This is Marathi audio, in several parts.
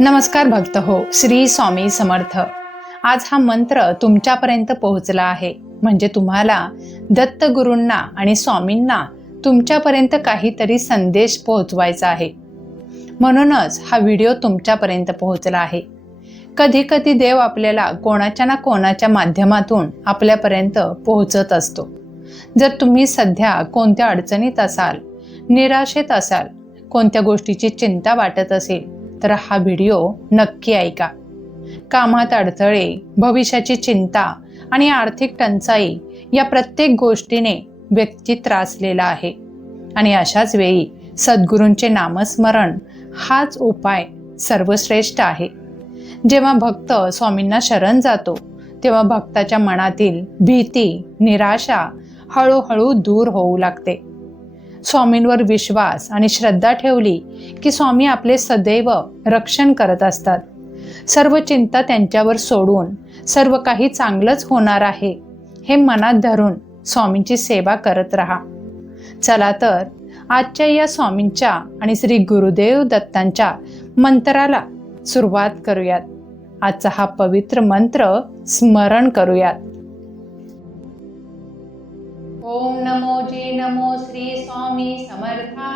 नमस्कार भक्त हो, श्री स्वामी समर्थ। आज हा मंत्र तुमच्यापर्यंत पोहोचला आहे, म्हणजे तुम्हाला दत्त गुरूंना आणि स्वामींना तुमच्यापर्यंत काहीतरी संदेश पोहोचवायचा आहे, म्हणूनच हा व्हिडिओ तुमच्यापर्यंत पोहोचला आहे। कधी कधी देव आपल्याला कोणाच्या ना कोणाच्या माध्यमातून आपल्यापर्यंत पोहोचत असतो। जर तुम्ही सध्या कोणत्या अडचणीत असाल, निराशेत असाल, कोणत्या गोष्टीची चिंता वाटत असेल, तर हा व्हिडिओ नक्की ऐका। कामात अडथळे, भविष्याची चिंता आणि आर्थिक टंचाई या प्रत्येक गोष्टीने व्यक्ती त्रासलेला आहे, आणि अशाच वेळी सद्गुरूंचे नामस्मरण हाच उपाय सर्वश्रेष्ठ आहे। जेव्हा भक्त स्वामींना शरण जातो, तेव्हा भक्ताच्या मनातील भीती, निराशा हळूहळू दूर होऊ लागते। स्वामींवर विश्वास आणि श्रद्धा ठेवली की स्वामी आपले सदैव रक्षण करत असतात। सर्व चिंता त्यांच्यावर सोडून सर्व काही चांगलंच होणार आहे हे मनात धरून स्वामींची सेवा करत राहा। चला तर आजच्या या स्वामींच्या आणि श्री गुरुदेव दत्तांच्या मंत्राला सुरुवात करूयात। आजचा हा पवित्र मंत्र स्मरण करूयात। ओम नमो जी नमो श्री स्वामी समर्था।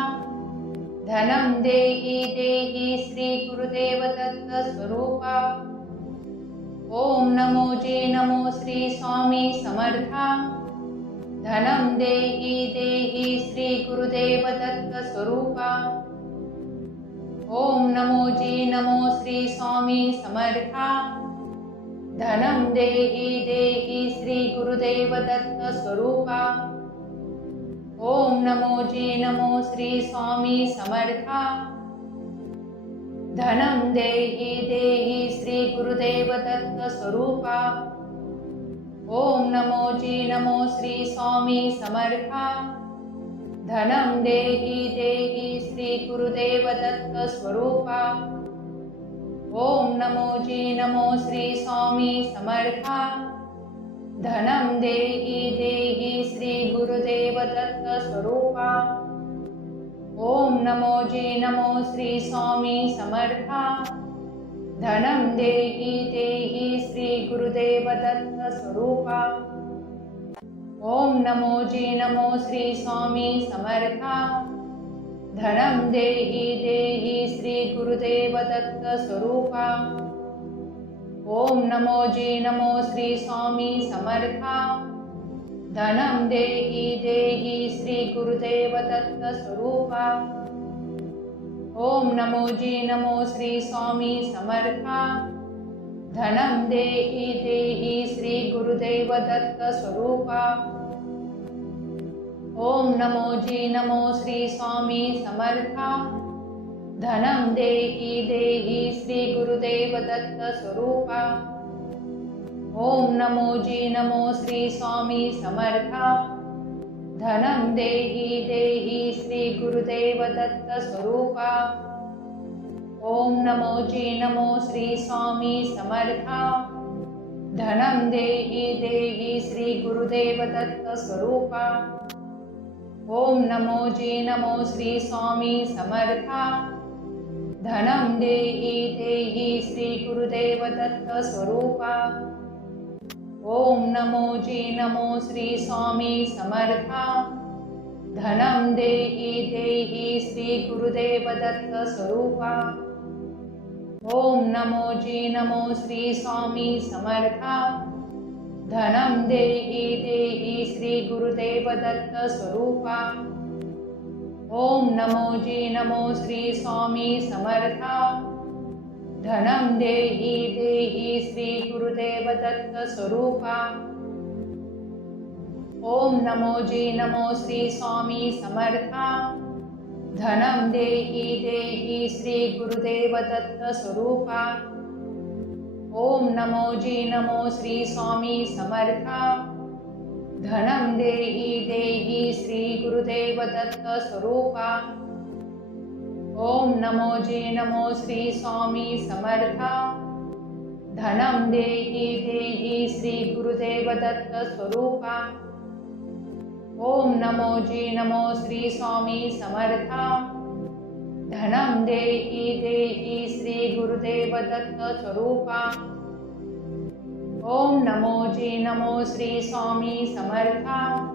धनम देहि देहि श्री गुरुदेव दत्त स्वरूपा। ओम नमो जी नमो श्री स्वामी समर्था। धनम देहि देहि श्री गुरुदेव दत्त स्वरूपा। ओम नमो जी नमो श्री स्वामी समर्था। धनम देहि देहि श्री गुरुदेव दत्त स्वरूपा। ओम नमो जी नमो श्री स्वामी समर्था। धनम देहि देहि श्री गुरुदेव दत्त स्वरूपा। ओम नमो जी नमो श्री स्वामी समर्था। धनम देहि देहि श्री गुरुदेव दत्त स्वरूपा। ओम नमो जी नमो श्री स्वामी समर्था। धनम देहि देहि श्री गुरुदेव दत्त स्वरूपा। ओम नमो जी नमो श्री स्वामी समर्था। धनम देहि देहि श्री गुरुदेव दत्त स्वरूपा। ओम नमो जी नमो श्री स्वामी समर्था। धनम देहि देहि श्री गुरुदेव दत्त स्वरूपा। ओम नमो जी नमो श्री स्वामी समर्था। धनम देहि देहि श्री गुरुदेव दत्त स्वरूपा। ओम नमो जी नमो श्री स्वामी समर्था। धनम देहि देहि श्री गुरुदेव दत्त स्वरूपा। ओम नमो जी नमो श्री स्वामी समर्था। धनम देहि देहि श्री गुरुदेव दत्त स्वरूपा। ओम नमो जी नमो श्री स्वामी समर्था। धनम देहि देहि श्री गुरुदेव दत्त स्वरूपा। ओम नमो जी नमो श्री स्वामी समर्था। धनम देहि देहि श्री गुरुदेव दत्त स्वरूपा। ओम नमो जी नमो श्री स्वामी समर्था। धनम देहि देहि श्री गुरुदेव दत्त स्वरूपा। ओम नमो जी नमो श्री स्वामी समर्था। धनम देहि देहि श्री गुरुदेव दत्त स्वरूपा। ओम नमो जी नमो श्री स्वामी समर्था। धनम देहि देहि श्री गुरुदेव दत्त स्वरूपा। ओम नमो जी नमो श्री स्वामी समर्था। धनम देहि देहि श्री गुरुदेव दत्त स्वरूपा। ओम नमो जी नमो श्री स्वामी समर्था। धनम देहि देहि श्री गुरुदेव दत्त स्वरूपा। ओम नमो जी नमो श्री स्वामी समर्था। धनम देहि देहि श्री गुरुदेव दत्त स्वरूपा। ओम नमो जी नमो श्री स्वामी समर्था। धनम देहि देहि श्री गुरुदेव दत्त स्वरूपा। ओम नमो जी नमो श्री स्वामी समर्था। धनम देहि देहि श्री गुरुदेव दत्त स्वरूपा। ओम नमो जी नमो श्री स्वामी समर्था।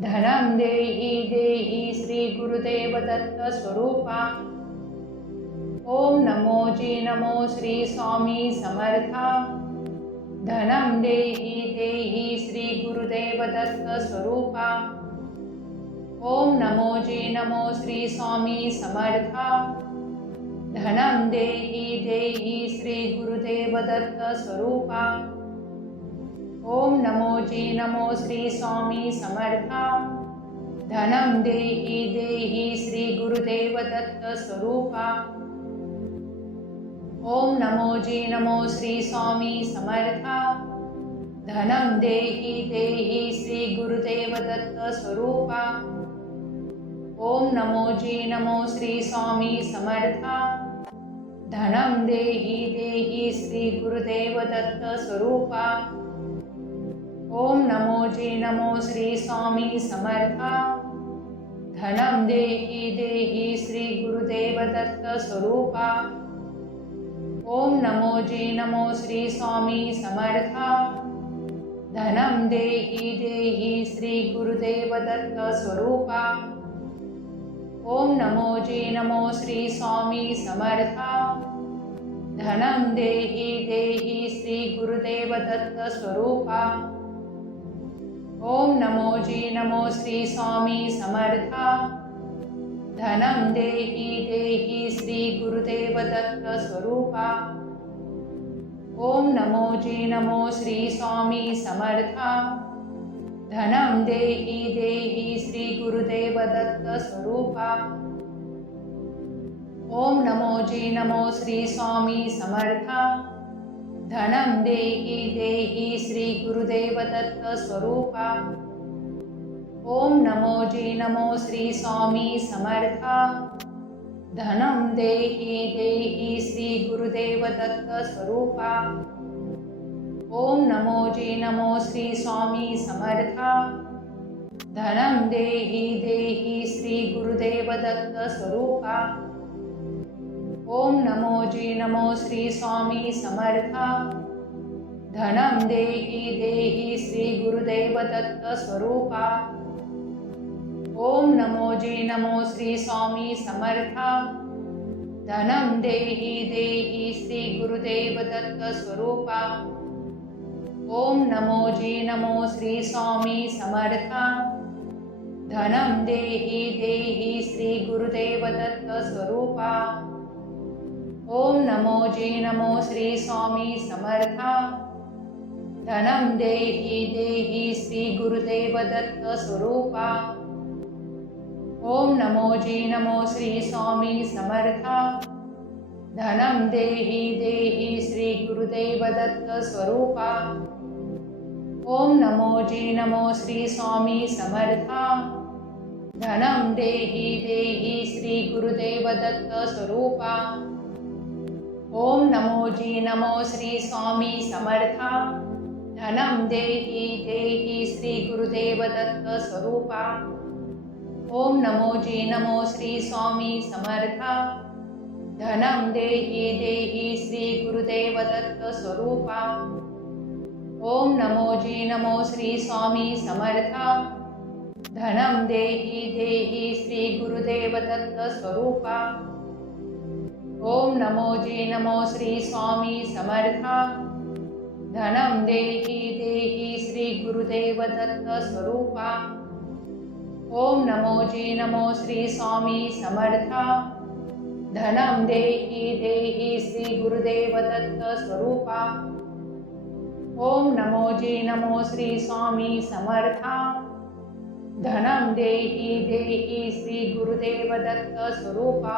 धनं देहि देहि श्री गुरुदेव दत्त स्वरूपा। ओम नमो जी नमो श्री स्वामी समर्था। धनं देहि देहि श्री गुरुदेव दत्त स्वरूपा। ओम नमो जी नमो श्री स्वामी समर्था। धनं देहि देहि श्री गुरुदेव दत्त स्वरूपा। ओम नमो जी नमो श्री स्वामी समर्था। धनं देहि देहि श्री गुरुदेव दत्त स्वरूपा। ओम नमो जी नमो श्री स्वामी समर्था। धनं देहि देहि श्री गुरुदेव दत्त स्वरूपा। ओम नमो जी नमो श्री स्वामी समर्था। धनं देहि देहि श्री गुरुदेव दत्त स्वरूपा। ओम नमो जी नमो श्री स्वामी समर्था। धनं देहि देहि श्री गुरुदेव दत्त स्वरूपा। ओम नमो जी नमो श्री स्वामी समर्था। धनं देहि देहि श्री गुरुदेव दत्त स्वरूपा। ओम नमो जी नमो श्री स्वामी समर्था। धनं देहि देहि श्री गुरुदेव दत्त स्वरूपा। ओम नमो जी नमो श्री स्वामी समर्था। धनं देहि देहि श्री गुरुदेव दत्त स्वरूपा। ओम नमो जी नमो श्री स्वामी समर्था। धनं देहि देहि श्री गुरुदेव दत्त स्वरूपा। ओम नमो जी नमो श्री स्वामी समर्था। धनं देहि देहि श्री गुरुदेव दत्त स्वरूपा। ओम नमो जी नमो श्री स्वामी समर्था। धनं देहि देहि श्री गुरुदेव दत्त स्वरूपा। ओम नमो जी नमो श्री स्वामी समर्था। धनं देहि देहि श्री गुरुदेव दत्त स्वरूपा। ओम नमो जी नमो श्री स्वामी समर्था। धनं देहि देहि श्री गुरुदेव दत्त स्वरूपा। ओम नमो जी नमो श्री स्वामी समर्था। धनं देहि देहि श्री गुरुदेव दत्त स्वरूपा। ओम नमो जी नमो श्री स्वामी समर्था। धनं देहि देहि श्री गुरुदेव दत्त स्वरूपा। ओम नमो जी नमो श्री स्वामी समर्था। धनं देहि देहि श्री गुरुदेव दत्त स्वरूपा। ओम नमो जी नमो श्री स्वामी समर्था। धनं देहि देहि श्री गुरुदेव दत्त स्वरूपा। ओम नमो जी नमो श्री स्वामी समर्था। धनं देहि देहि श्री गुरुदेव दत्त स्वरूपा। ओम नमो जी नमो श्री स्वामी समर्था। धनं देहि देहि श्री गुरुदेव दत्त स्वरूपा। ओम नमो जी नमो श्री स्वामी समर्था। धनं देहि देहि श्री गुरुदेव दत्त स्वरूपा। ओम नमो जी नमो श्री स्वामी समर्था। धनं देहि देहि श्री गुरुदेव दत्त स्वरूपा। ओम नमो जी नमो श्री स्वामी समर्था। धनं देहि देहि श्री गुरुदेव दत्त स्वरूपा। ओम नमो जी नमो श्री स्वामी समर्था। धनं देहि देहि श्री गुरुदेव दत्त स्वरूपा। ओम नमो जी नमो श्री स्वामी समर्था। धनं देहि देहि श्री गुरुदेव दत्त स्वरूपा।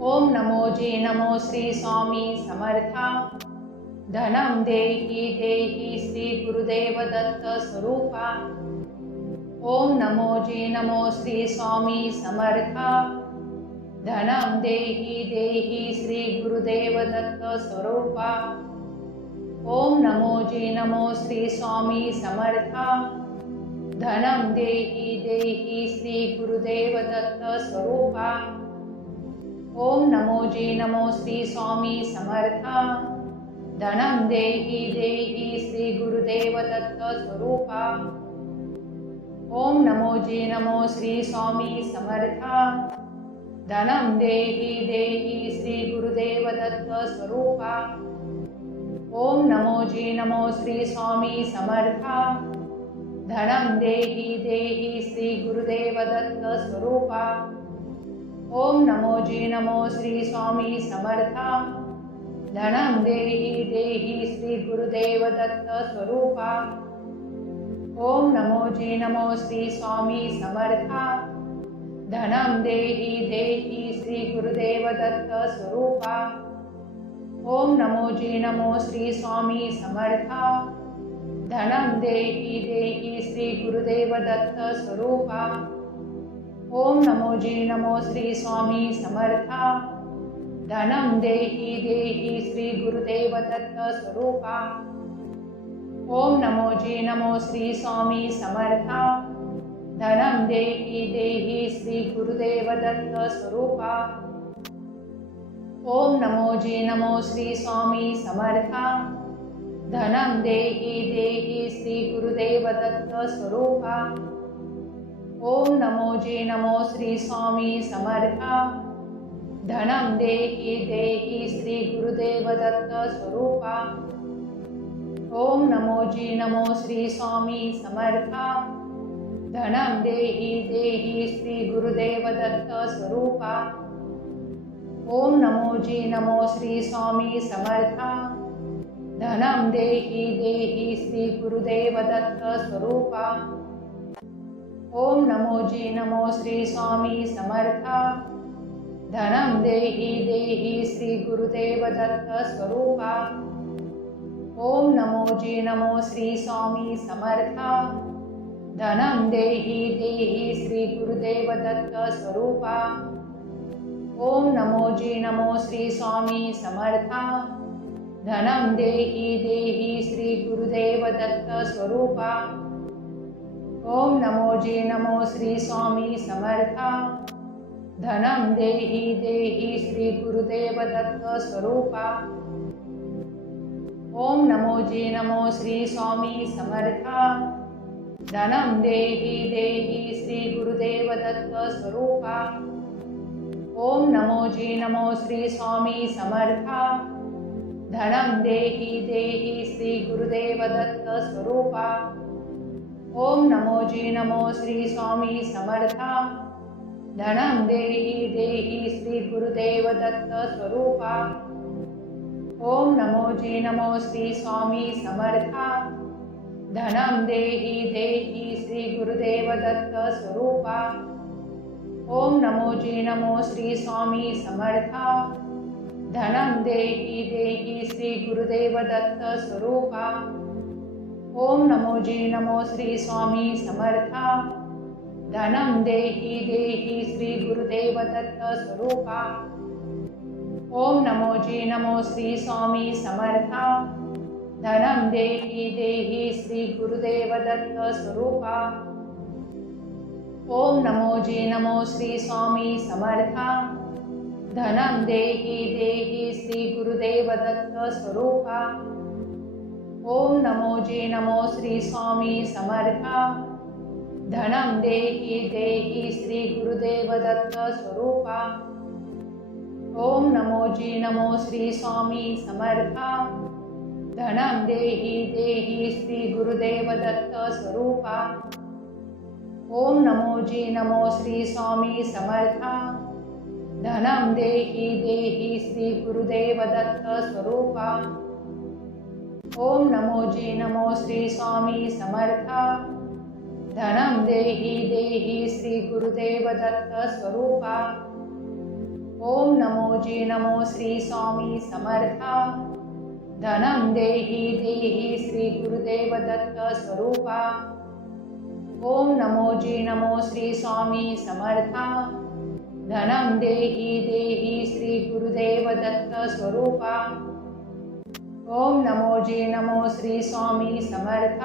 ओम नमो जी नमो श्री स्वामी समर्था। धनं देहि देहि श्री गुरुदेव दत्त स्वरूपा। ओम नमो जी नमो श्री स्वामी समर्था। धनं देहि देहि श्री गुरुदेव दत्त स्वरूपा। ओम नमो जी नमो श्री स्वामी समर्था। धनं देहि देहि श्री गुरुदेव दत्त स्वरूपा। ओम नमोजी नमो श्री स्वामी समर्थ। धनं देहि देहि श्री गुरुदेव दत्त स्वरूपा। ओम नमोजी नमो श्री स्वामी समर्थ। धनं देहि देहि श्री गुरुदेव दत्त स्वरूपा। ओम नमोजी नमो श्री स्वामी समर्थ। धनं देहि देहि श्री गुरुदेव दत्त स्वरूपा। ओम नमोजी नमो श्री स्वामी समर्थ। धनं देहि देहि श्री गुरुदेव दत्त स्वरूपा। ओम नमोजी नमो श्री स्वामी समर्थ। धनं देहि देहि श्री गुरुदेव दत्त स्वरूपा। ओम नमोजी नमो श्री स्वामी समर्थ। धनं देहि देहि श्री गुरुदेव दत्त स्वरूपा। ओम नमोजी नमो श्री स्वामी समर्थ। धनं देहि देहि श्री गुरुदेव दत्त स्वरूपा। ओम नमोजी नमो श्री स्वामी समर्थ। धनं देहि देहि श्री गुरुदेव दत्त स्वरूपा। ओम नमोजी नमो श्री स्वामी समर्थ। धनं देहि देहि श्री गुरुदेव दत्त स्वरूपा। ओम नमोजी नमो श्री स्वामी समर्थ। धनं देहि देहि श्री गुरुदेव दत्त स्वरूपा। ओम नमोजी नमो श्री स्वामी समर्थ। धनं देहि देहि श्री गुरुदेव दत्त स्वरूपा। ओम नमोजी नमो श्री स्वामी समर्थ। धनं देहि देहि श्री गुरुदेव दत्त स्वरूपा। ओम नमोजी नमो श्री स्वामी समर्थ। धनं देहि देहि श्री गुरुदेव दत्त स्वरूपा। ओम नमोजी नमो श्री स्वामी समर्थ। धनं देहि देहि श्री गुरुदेव दत्त स्वरूपा। ओम नमोजी नमो श्री स्वामी समर्थ। धनं देहि देहि श्री गुरुदेव दत्त स्वरूपा। ओम नमोजी नमो श्री स्वामी समर्थ। धनं देहि देहि श्री गुरुदेव दत्त स्वरूपा। ओम नमोजी नमो श्री स्वामी समर्थ। धनं देहि देहि श्री गुरुदेव दत्त स्वरूपा। ओम नमोजी नमो श्री स्वामी समर्थ। धनं देहि देहि श्री गुरुदेव दत्त स्वरूपा। ओम नमोजी नमो श्री स्वामी समर्थ। धनं देहि देहि श्री गुरुदेव दत्त स्वरूपा। ओम नमोजी नमो श्री स्वामी समर्थ। धनं देहि देहि श्री गुरुदेव दत्त स्वरूपा। ओम नमोजी नमो श्री स्वामी समर्थ। धनं देहि देहि श्री गुरुदेव दत्त स्वरूपा। ओम नमोजी नमो श्री स्वामी समर्थ। धनं देहि देहि श्री गुरुदेव दत्त स्वरूपा। ओम नमोजी नमो श्री स्वामी समर्थ। धनं देहि देहि श्री गुरुदेव दत्त स्वरूपा। ओम नमोजी नमो श्री स्वामी समर्थ। धनं देहि देहि श्री गुरुदेव दत्त स्वरूपा। ओम नमोजी नमो श्री स्वामी समर्थ। धनं देहि देहि श्री गुरुदेव दत्त स्वरूपा। ओम नमोजी नमो श्री स्वामी समर्थ। धनं देहि देहि श्री गुरुदेव दत्त स्वरूपा। ओम नमोजी नमो श्री स्वामी समर्थ। धनं देहि देहि श्री गुरुदेव दत्त स्वरूपा। ओम नमोजी नमो श्री स्वामी समर्थ। धनं देहि देहि श्री गुरुदेव दत्त स्वरूपा। ओम नमोजी नमो श्री स्वामी समर्थ। धनं देहि देहि श्री गुरुदेव दत्त स्वरूपा। ओम नमोजी नमो श्री स्वामी समर्थ। धनं देहि देहि श्री गुरुदेव दत्त स्वरूपा। ओम नमोजी नमो श्री स्वामी समर्थ।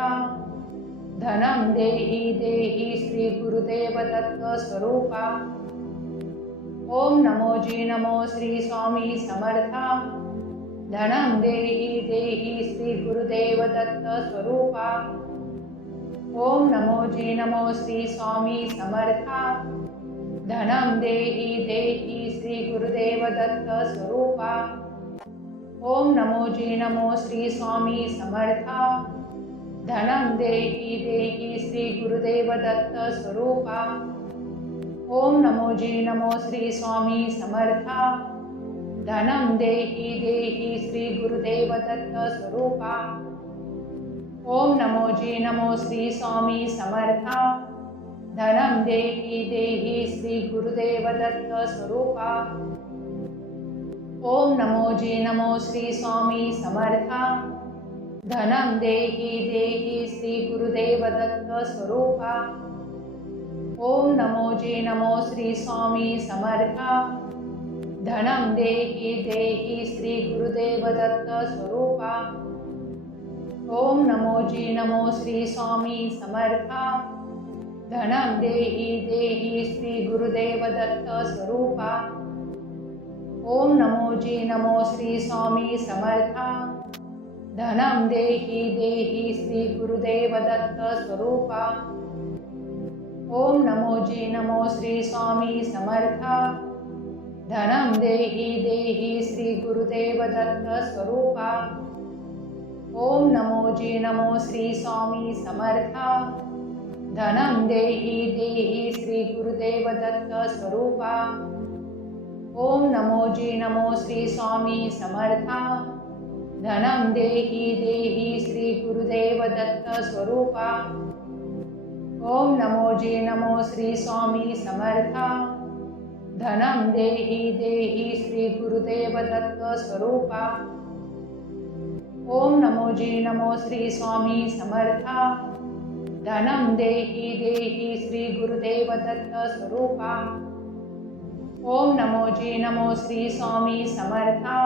धनं देहि देहि श्री गुरुदेव दत्त स्वरूपा। ओम नमो जी नमो श्री स्वामी समर्था धनं देहि देहि श्री गुरुदेव दत्त स्वरूपा ओम नमो जी नमो श्री स्वामी समर्था धनं देहि देहि श्री गुरुदेव दत्त स्वरूपा ओम नमो जी नमो श्री स्वामी समर्था धनं देहि देहि श्री गुरुदेव दत्त स्वरूपा ओम नमो जी नमो श्री स्वामी समर्था धनं देहि देहि श्री गुरुदेव दत्त स्वरूपा ओम नमो जी नमो श्री स्वामी समर्था धनं देहि देहि श्री गुरुदेव दत्त स्वरूपा ओम नमो जी नमो श्री स्वामी समर्था धनं देहि देहि श्री गुरुदेव दत्त स्वरूपा ओम नमो जी नमो श्री स्वामी समर्था धनं देहि देहि श्री गुरुदेव दत्त स्वरूपा ओम नमो जी नमो श्री स्वामी समर्था धनं देहि देहि श्री गुरुदेव दत्त स्वरूपा ओम नमो जी नमो श्री स्वामी समर्था धनं देहि देहि श्री गुरुदेव दत्त स्वरूपा ओम नमो जी नमो श्री स्वामी समर्था धनं देहि देहि श्री गुरुदेव दत्त स्वरूपा ओम नमो जी नमो श्री स्वामी समर्था धनं देहि देहि श्री गुरुदेव दत्त स्वरूपा ओम नमो जी नमो श्री स्वामी समर्था धनं देहि देहि श्री गुरुदेव दत्त स्वरूपा ओम नमो जी नमो श्री स्वामी समर्था धनं देहि देहि श्री गुरुदेव दत्त स्वरूपा ओम नमो जी नमो श्री स्वामी समर्था धनं देहि देहि श्री गुरुदेव दत्त स्वरूपा ओम नमो जी नमो श्री स्वामी समर्था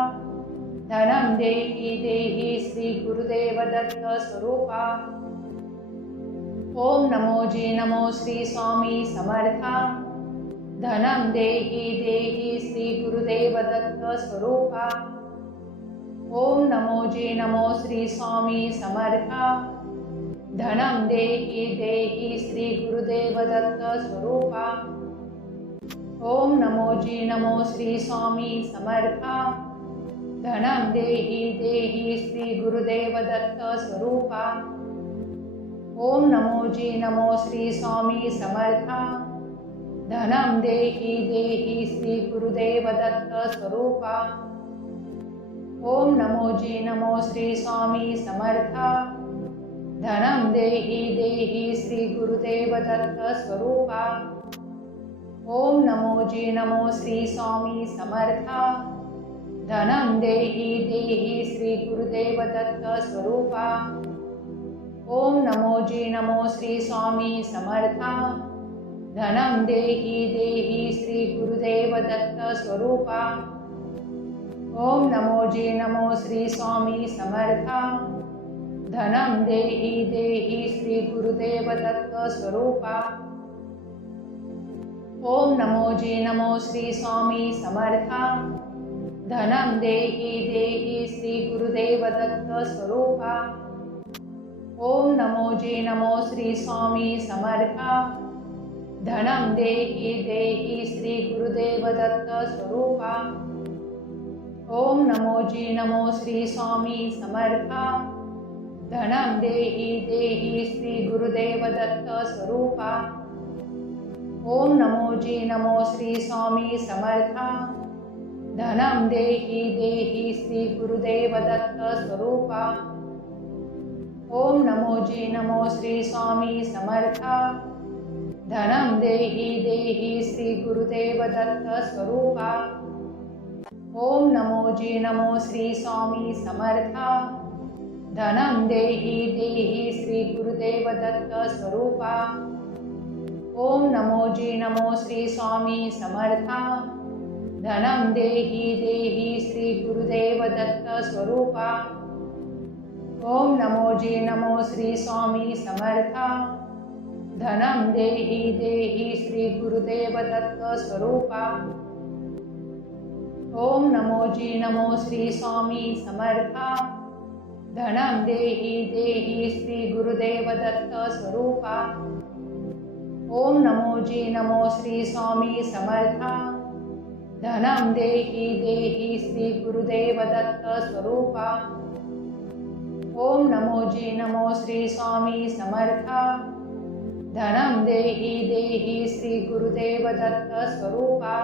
धनं देहि देहि श्री गुरुदेव दत्त स्वरूपा ओम नमो जी नमो श्री स्वामी समर्था धनं देहि देहि श्री गुरुदेव दत्त स्वरूपा ओम नमो जी नमो श्री स्वामी समर्था धनं देहि देहि श्री गुरुदेव दत्त स्वरूपा ओम नमो जी नमो श्री स्वामी समर्था धनं देहि देहि श्री गुरुदेव दत्त स्वरूपा ओम नमो जी नमो श्री स्वामी समर्था धनं देहि देहि श्री गुरुदेव दत्त स्वरूपा ओम नमो जी नमो श्री स्वामी समर्था धनं देहि देहि श्री गुरुदेव दत्त स्वरूपा ओम नमो जी नमो श्री स्वामी समर्था धनं देहि देहि श्री गुरुदेव दत्त स्वरूपा ओम नमो जी नमो श्री स्वामी समर्था धनं देहि देहि श्री गुरुदेव दत्त स्वरूपा ओम नमो जी नमो श्री स्वामी समर्था धनं देहि देहि श्री गुरुदेव दत्त स्वरूपा ओम नमो जी नमो श्री स्वामी समर्था धनं देहि देहि श्री गुरुदेव दत्त स्वरूपा ओम नमो जी नमो श्री स्वामी समर्था धनं देहि देहि श्री गुरुदेव दत्त स्वरूपा ओम नमो जी नमो श्री स्वामी समर्था धनं देहि देहि श्री गुरुदेव दत्त स्वरूपा ओम नमो जी नमो श्री स्वामी समर्था धनं देहि देहि श्री गुरुदेव दत्त स्वरूपा ओम नमो जी नमो श्री स्वामी समर्था धनं देहि देहि श्री गुरुदेव दत्त स्वरूपा ओम नमो जी नमो श्री स्वामी समर्था धनं देहि देहि श्री गुरुदेव दत्त स्वरूपा ओम नमो जी नमो श्री स्वामी समर्था धनं देहि देहि श्री गुरुदेव दत्त स्वरूपा ओम नमो जी नमो श्री स्वामी समर्था धनं देहि देहि श्री गुरुदेव दत्त स्वरूपा ओम नमो जी नमो श्री स्वामी समर्था धनम देहि देहि श्री गुरुदेव दत्त स्वरूपा ओम नमो जी नमो श्री स्वामी समर्था धनम देहि देहि श्री गुरुदेव दत्त स्वरूपा ओम नमो जी नमो श्री स्वामी समर्था धनम देहि देहि श्री गुरुदेव दत्त स्वरूपा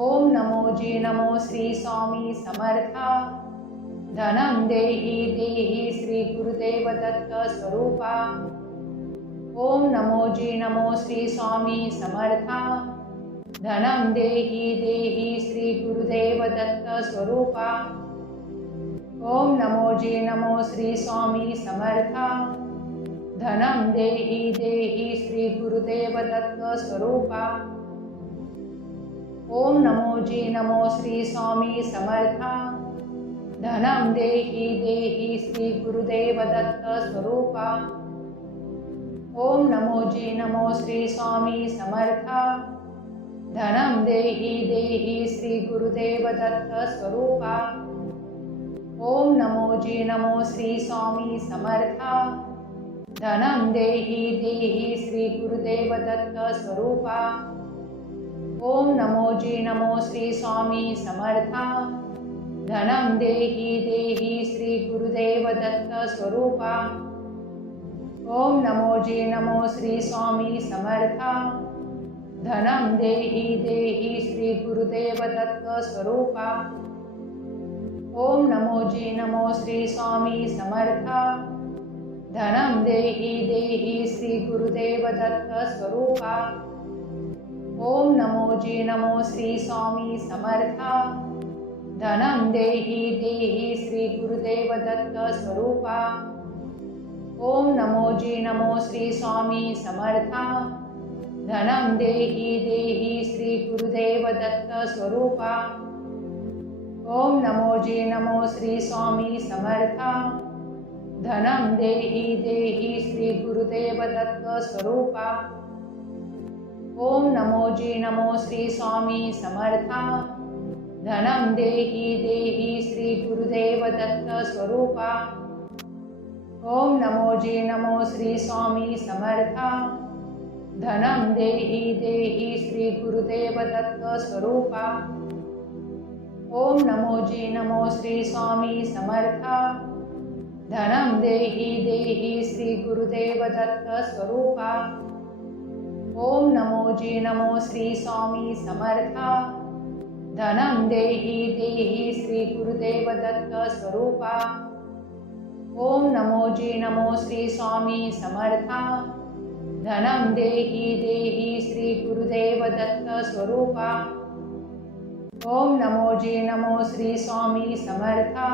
ओम नमो जी नमो श्री स्वामी समर्था धनम देहि देहि श्री गुरुदेव दत्त स्वरूपा ओम नमो जी नमो श्री स्वामी समर्था धनम देहि देहि श्री गुरुदेव दत्त स्वरूपा ओम नमो जी नमो श्री स्वामी समर्था धनम देहि देहि श्री गुरुदेव दत्त स्वरूपा ओम नमो जी नमो श्री स्वामी समर्था धनम देहि देहि श्री गुरुदेव दत्त स्वरूपा ओम नमो जी नमो श्री स्वामी समर्था धनम देहि देहि श्री गुरुदेव दत्त स्वरूपा ओम नमो जी नमो श्री स्वामी समर्था धनम देहि देहि श्री गुरुदेव दत्त स्वरूपा ओम नमो जी नमो श्री स्वामी समर्था धनम देहि देहि श्री गुरुदेव दत्त स्वरूपा ओम नमो जी नमो श्री स्वामी समर्था धनम देहि देहि श्री गुरुदेव दत्त स्वरूपा ओम नमो जी नमो श्री स्वामी समर्था धनम देहि देहि श्री गुरुदेव दत्त स्वरूपा ओम नमो जी नमो श्री स्वामी समर्था धनम देहि देहि श्री गुरुदेव दत्त स्वरूपा ओम नमो जी नमो श्री स्वामी समर्था धनम देहि देहि श्री गुरुदेव दत्त स्वरूपा ओम नमो जी नमो श्री स्वामी समर्था धनम देहि देहि श्री गुरुदेव दत्त स्वरूपा ओम नमो जी नमो श्री स्वामी समर्था धनम देहि देहि श्री गुरुदेव दत्त स्वरूपा ओम नमो जी नमो श्री स्वामी समर्था धनम देहि देहि श्री गुरुदेव दत्त स्वरूपा ओम नमो जी नमो श्री स्वामी समर्था धनम देहि देहि श्री गुरुदेव दत्त स्वरूपा ओम नमो जी नमो श्री स्वामी समर्था धनम देहि देहि श्री गुरुदेव दत्त स्वरूपा ओम नमो जी नमो श्री स्वामी समर्था धनम देहि देहि श्री गुरुदेव दत्त स्वरूपा ओम नमो जी नमो श्री स्वामी समर्था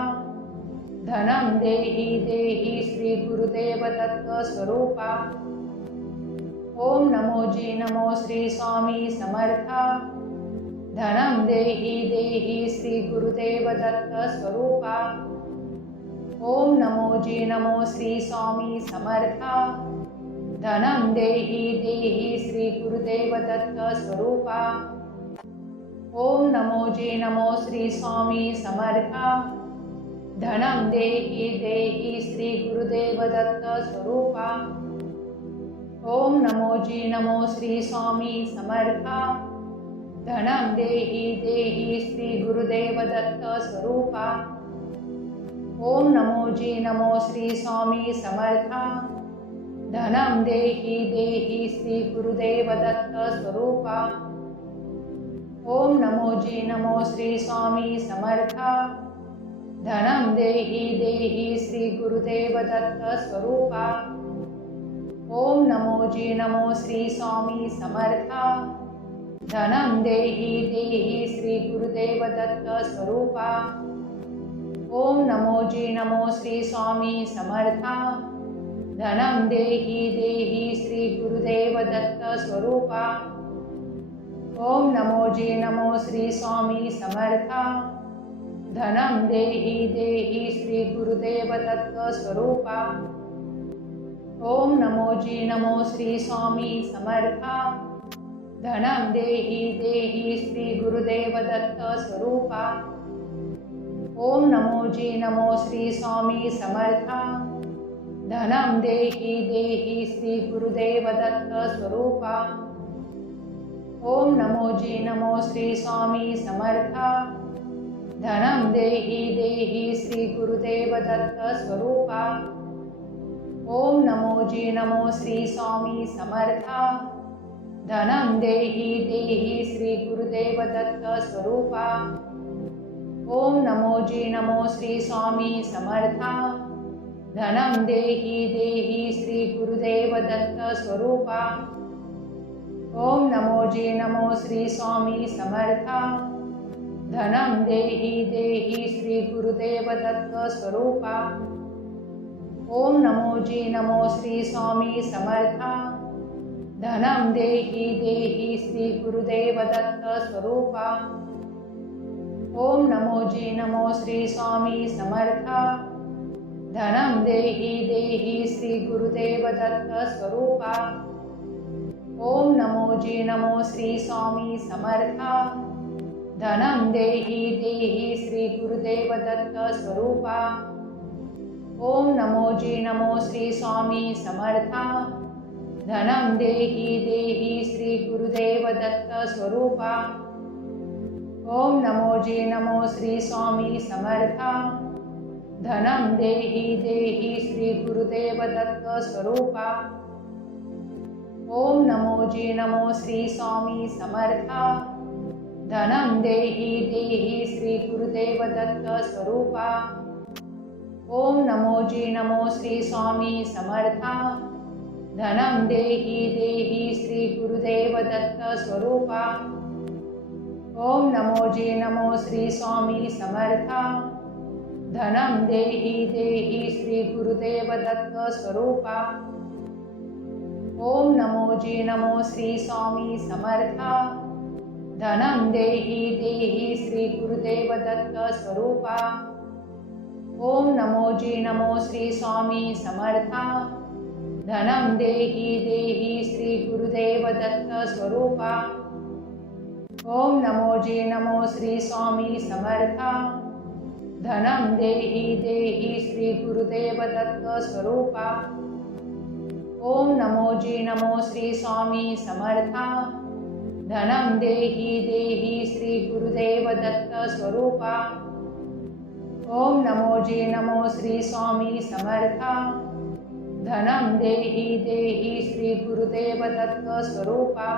धनम देहि देहि श्री गुरुदेव दत्त स्वरूपा ओम नमो जी नमो श्री स्वामी समर्था धनम देहि देहि श्री गुरुदेव दत्त स्वरूपा ओम नमो जी नमो श्री स्वामी समर्था धनम देहि देहि श्री गुरुदेव दत्त स्वरूपा ओम नमो जी नमो श्री स्वामी समर्था धनम देहि देहि श्री गुरुदेव दत्त स्वरूपा ओम नमो जी नमो श्री स्वामी समर्था धनम देहि देहि श्री गुरुदेव दत्त स्वरूपा ओम नमो जी नमो श्री स्वामी समर्था धनम देहि देहि श्री गुरुदेव दत्त स्वरूपा ओम नमो जी नमो श्री स्वामी समर्था धनम देहि देहि श्री गुरुदेव दत्त स्वरूपा ओम नमो जी नमो श्री स्वामी समर्था धनम देहि देहि श्री गुरुदेव दत्त स्वरूपा ओम नमो जी नमो श्री स्वामी समर्था धनम देहि देहि श्री गुरुदेव दत्त स्वरूपा ओम नमो जी नमो श्री स्वामी समर्था धनम देहि देहि श्री गुरुदेव दत्त स्वरूपा ओम नमो जी नमो श्री स्वामी समर्था धनं देहि देहि श्री गुरुदेव दत्त स्वरूपा। ओम नमो जी नमो श्री स्वामी समर्था। धनं देहि देहि श्री गुरुदेव दत्त स्वरूपा। ओम नमो जी नमो श्री स्वामी समर्था। धनं देहि देहि श्री गुरुदेव दत्त स्वरूपा। ओम नमो जी नमो श्री स्वामी समर्था। धनं देहि देहि श्री गुरुदेव दत्त स्वरूपा। ओम नमो जी नमो श्री स्वामी समर्था। धनं देहि देहि श्री गुरुदेव दत्त स्वरूपा। ओम नमो जी नमो श्री स्वामी समर्था। धनं देहि देहि श्री गुरुदेव दत्त स्वरूपा। ओम नमो जी नमो श्री स्वामी समर्था। धनं देहि देहि श्री गुरुदेव दत्त स्वरूपा। ओम नमो जी नमो श्री स्वामी समर्था। धनं देहि देहि श्री गुरुदेव दत्त स्वरूपा। ओम नमो जी नमो श्री स्वामी समर्था। धनं देहि देहि श्री गुरुदेव दत्त स्वरूपा। ओम नमो जी नमो श्री स्वामी समर्था। धनं देहि देहि श्री गुरुदेव दत्त स्वरूपा। ओम नमो जी नमो श्री स्वामी समर्था। धनं देहि देहि श्री गुरुदेव दत्त स्वरूपा। ओम नमो जी नमो श्री स्वामी समर्था। धनं देहि देहि श्री गुरुदेव दत्त स्वरूपा। ओम नमो जी नमो श्री स्वामी समर्था। धनं देहि देहि श्री गुरुदेव दत्त स्वरूपा। ओम नमो जी नमो श्री स्वामी समर्था। धनं देहि देहि श्री गुरुदेव दत्त स्वरूपा। ओम नमो जी नमो श्री स्वामी समर्था। धनं देहि देहि श्री गुरुदेव दत्त स्वरूपा। ओम नमो जी नमो श्री स्वामी समर्था। धनं देहि देहि श्री गुरुदेव दत्त स्वरूपा। ओम नमो जी नमो श्री स्वामी समर्था। धनं देहि देहि श्री गुरुदेव दत्त स्वरूपा। ओम नमो जी नमो श्री स्वामी समर्था। धनं देहि देहि श्री गुरुदेव दत्त स्वरूपा। ओम नमो जी नमो श्री स्वामी समर्था। धनं देहि देहि श्री गुरुदेव दत्त स्वरूपा।